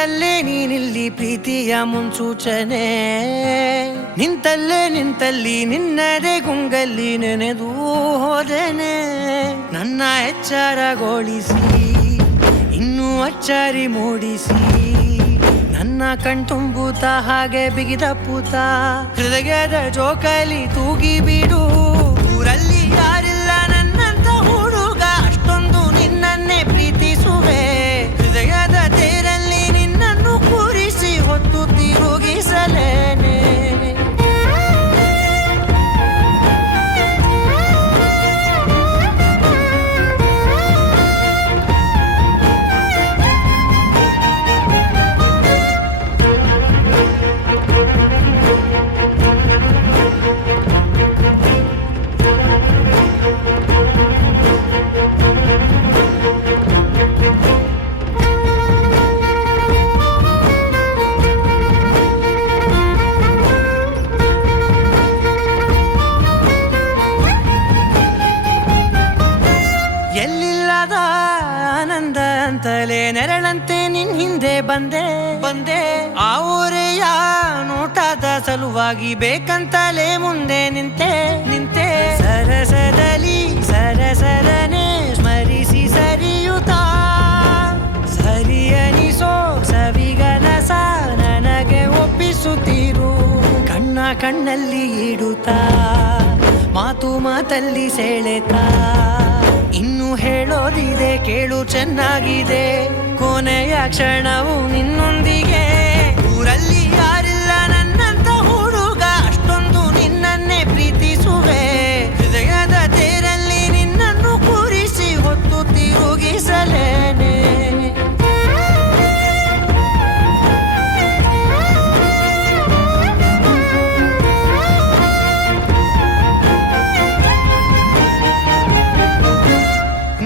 ಕಂಡಲ್ಲೇ ನೀನಿಲ್ಲಿ ಪ್ರೀತಿಯ ಮುನ್ಸೂಚನೆ, ನಿಂತಲ್ಲಿ ನಿನ್ನದೇ ಗುಂಗಲ್ಲಿ ನೆನೆದು ಹೋದೆನೆ. ನನ್ನ ಎಚ್ಚರಗೊಳಿಸಿ ಇನ್ನೂ ಅಚ್ಚರಿ ಮೂಡಿಸಿ, ನನ್ನ ಕಣ್ತುಂಬುತ್ತ ಹಾಗೆ ಬಿಗಿದಪ್ಪುತ್ತ ಹೃದಯದ ಜೋಕಾಲಿ ತೂಗಿ ಬಿಡು. ಊರಲ್ಲಿ ಯಾರಿಲ್ಲ ನನ್ನಂತ ಹುಡುಗ, ಅಷ್ಟೊಂದು ನಿನ್ನನ್ನೇ ಪ್ರೀತಿಸುವೆ. ಹೃದಯದ ತೇರಲ್ಲಿ ನಿನ್ನನ್ನು ಕೂರಿಸಿ ಹೊತ್ತು ತಿರುಗಿಸಲೇನೆ. ಎಲ್ಲಿಲ್ಲದ ಆನಂದ ಅಂತಲೇ ನೆರಳಂತೆ ನಿನ್ ಹಿಂದೆ ಬಂದೆ. ಆ ಊರೆಯ ನೋಟದ ಸಲುವಾಗಿ ಬೇಕಂತಲೇ ಮುಂದೆ ನಿಂತೆ. ಸರಸರನೆ ಸ್ಮರಿಸಿ ಸರಿಯುತ್ತಾ, ಸರಿಯನಿಸೋ ಸವಿಗನಸ ನನಗೆ ಒಪ್ಪಿಸುತ್ತೀರು. ಕಣ್ಣಲ್ಲಿ ಇಡುತ್ತಾ, ಮಾತಲ್ಲಿ ಸೆಳೆತಾ, ಇನ್ನು ಹೇಳೋದಿದೆ ಕೇಳು ಚೆನ್ನಾಗಿದೆ. ಕೊನೆಯ ಕ್ಷಣವು ನಿನ್ನೊಂದಿಗೆ. ಊರಲ್ಲಿ ಯಾರಿಲ್ಲ ನನ್ನಂತ ಹುಡುಗ, ಅಷ್ಟೊಂದು ನಿನ್ನನ್ನೇ ಪ್ರೀತಿಸುವೆ. ಹೃದಯದ ತೇರಲ್ಲಿ ನಿನ್ನನ್ನು ಕೂರಿಸಿ ಹೊತ್ತು ತಿರುಗಿಸಲೇನೆ.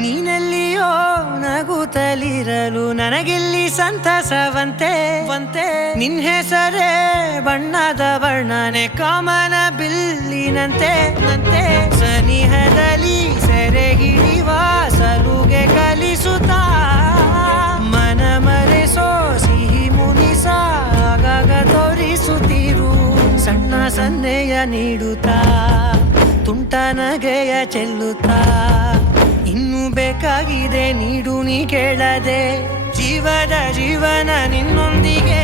ನೀನೆಲ್ಲಿಯೋ ನಗುತ್ತಲಿರಲು ನನಗಿಲ್ಲಿ ಸಂತಸವಂತೆ. ನಿನ್ ಹೆಸರೇ ಬಣ್ಣದ ವರ್ಣನೆ ಕಾಮನ ಬಿಲ್ಲಿನಂತೆ. ಸನಿಹದಲ್ಲಿ ಸೆರೆ ಹಿಡಿಯುವ ಸಲುಗೆ ಕಲಿಸುತ್ತಾ, ಮನ ಮರೆಸೋ ಸಿಹಿ ಮುನಿಸ ಆಗಾಗ ತೋರಿಸುತ್ತೀರು. ಸಣ್ಣ ಸನ್ನೆಯ ನೀಡುತ್ತಾ, ತುಂಟ ನಗೆಯ ಚೆಲ್ಲುತ್ತಾ, ಇನ್ನು ಬೇಕಾಗಿದೆ ನೀಡು ನೀ ಕೇಳದೆ. ಜೀವನ ನಿನ್ನೊಂದಿಗೆ.